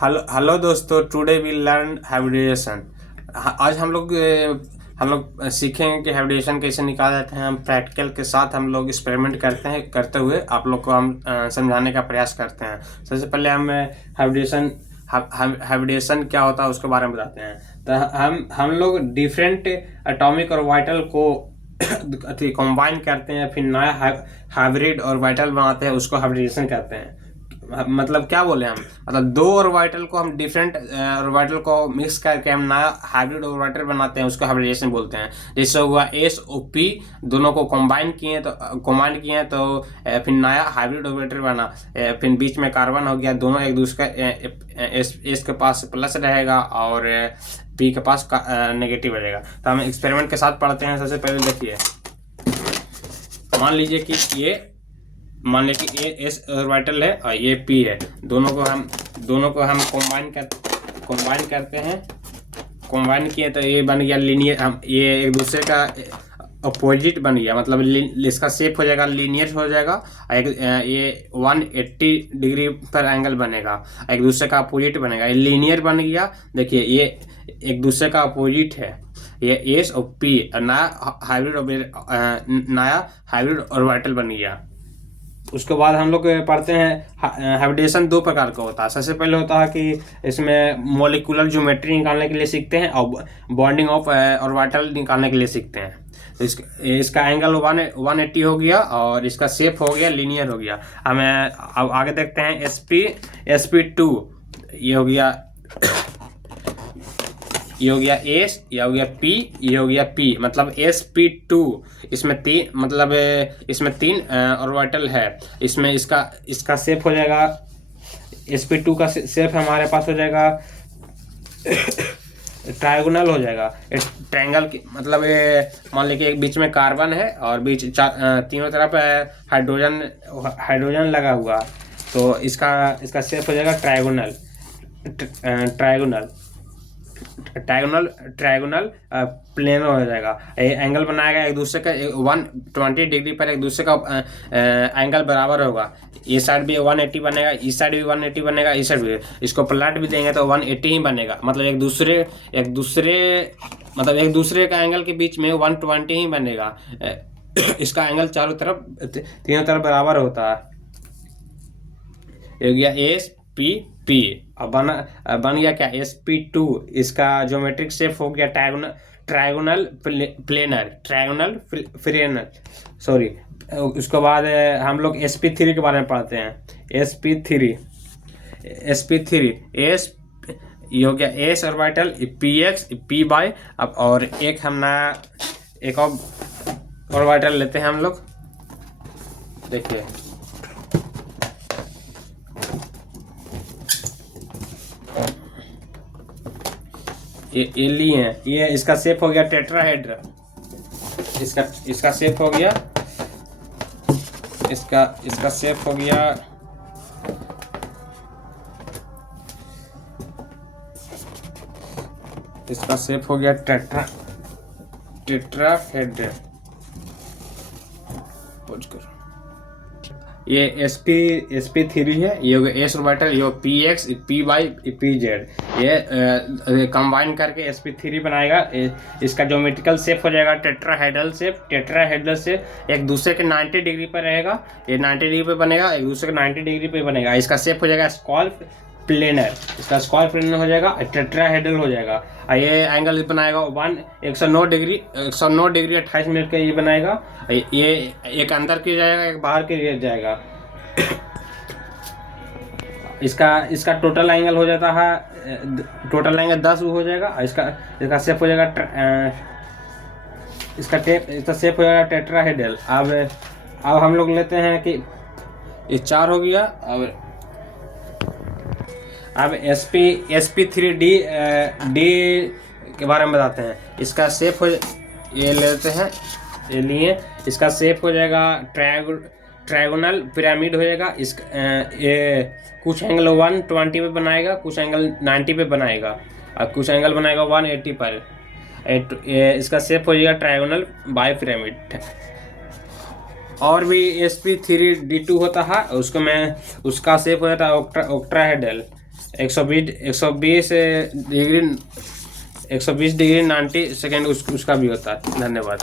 Hello दोस्तों, today we learn hybridisation. आज हम लोग सीखेंगे कि हाइब्रिडेशन कैसे निकाला जाता है। हम प्रैक्टिकल के साथ हम लोग एक्सपेरिमेंट करते हुए आप लोग को हम समझाने का प्रयास करते हैं। सबसे पहले हम हाइब्रिडेशन क्या होता है उसके बारे में बताते हैं। तो हम लोग डिफरेंट एटॉमिक और वाइटल को कंबाइन करते हैं, फिर नया हाइब्रिड और वाइटल बनाते हैं, उसको हाइब्रिडेशन कहते हैं। मतलब क्या बोले हम, मतलब दो ऑर्बिटल को हम डिफरेंट ऑर्बिटल को मिक्स करके हम नया हाइब्रिड ऑर्बिटल बनाते हैं, उसको हाइब्रिडेशन बोलते हैं। जैसे हुआ एस और पी, दोनों को कंबाइन किए तो फिर नया हाइब्रिड ऑर्बिटल बना। फिर बीच में कार्बन हो गया, दोनों एक दूसरे का एस के पास प्लस रहेगा और पी के पास नेगेटिव रहेगा। तो हम एक्सपेरिमेंट के साथ पढ़ते हैं। सबसे पहले देखिए, मान लीजिए कि ये एस ऑर्बिटल है और ये पी है। दोनों को हम कंबाइन करते हैं। कंबाइन किए तो ये बन गया लीनियर। हम ये एक दूसरे का अपोजिट बन गया, मतलब इसका शेप हो जाएगा, लीनियर हो जाएगा। ये 180 डिग्री पर एंगल बनेगा, एक दूसरे का अपोजिट बनेगा, ये लीनियर बन गया। देखिए ये एक दूसरे का अपोजिट है, ये एस और पी, नया हाइब्रिड ऑर्बिटल बन गया। उसके बाद हम लोग पढ़ते हैं हाइब्रिडेशन दो प्रकार का होता है। सबसे पहले होता है कि इसमें मॉलिक्यूलर ज्योमेट्री निकालने के लिए सीखते हैं और बॉन्डिंग ऑफ ऑर्बिटल निकालने के लिए सीखते हैं। तो इसका एंगल 180 हो गया और इसका शेप हो गया, लीनियर हो गया। हमें अब आगे देखते हैं sp2। ये हो गया एस, ये हो गया पी, ये हो गया पी, मतलब sp2। इसमें तीन ऑर्बिटल है। इसमें इसका शेप हो जाएगा, sp2 का शेप हमारे पास हो जाएगा ट्रायगोनल हो जाएगा। ट्रायंगल की मतलब मान लीजिए एक बीच में कार्बन है और तीनों तरफ हाइड्रोजन लगा हुआ, तो इसका शेप हो जाएगा ट्रायगोनल। ट्रायगोनल प्लेन हो जाएगा। एंगल बनाएगा एक दूसरे का 120 डिग्री पर, एक दूसरे का एंगल बराबर होगा। ये साइड भी 180 बनेगा, इस साइड भी 180 बनेगा, इस साइड भी। इसको पलट भी देंगे तो 180 ही बनेगा। मतलब एक दूसरे का एंगल के बीच में 120 ही बनेगा। इसका एंगल तीनों तरफ बराबर होता है। ये गया एस पी पी। अब बन गया क्या, sp2। इसका ज्योमेट्रिक शेप हो गया ट्रायगोनल प्लेनर, सॉरी। उसके बाद हम लोग sp3 के बारे में पढ़ते हैं। sp3 ये हो गया एस ऑर्बिटल, px p बाय। अब और एक और ऑर्बिटल लेते हैं हम लोग। देखिए ये लिए हैं, ये इसका शेप हो गया टेट्राहेड्रल। इसका शेप हो गया, इसका शेप हो गया टेट्राहेड्रल। ये sp3 है, ये हो गया एस ऑर्बिटल, ये px p by P Z. ये कंबाइन करके sp3 बनाएगा। इसका ज्योमेट्रिकल शेप हो जाएगा टेट्राहेड्रल शेप। एक दूसरे के 90 डिग्री पर रहेगा, ये 90 डिग्री पे बनेगा, एक दूसरे के 90 डिग्री पे बनेगा। इसका शेप हो जाएगा स्क्वायर प्लेनर हो जाएगा, टेट्राहेड्रल हो जाएगा। ये एंगल बनाएगा 109 डिग्री 28 मिनट का ये बनाएगा। ये एक अंदर की जाएगा, एक बाहर की जाएगा। इसका टोटल एंगल हो जाता है, टोटल एंगल 10 हो जाएगा। इसका शेप हो जाएगा इसका शेप हो जाएगा टेट्राहेड्रल। अब हम लोग लेते हैं कि ये 4 हो गया। अब sp3d के बारे में बताते हैं। इसका शेप ये लेते हैं, ये लिए। इसका शेप हो जाएगा ट्रायगोनल पिरामिड हो जाएगा। ये कुछ एंगल 120 पे बनाएगा, कुछ एंगल 90 पे बनाएगा और कुछ एंगल बनाएगा 180 पर। इसका शेप हो जाएगा ट्रायगोनल बाई पिरामिड। और भी sp3d2 होता है, उसका शेप हो जाता है ऑक्टाहेड्रल। 120 डिग्री 120 डिग्री 90 सेकेंड उसका भी होता है। धन्यवाद।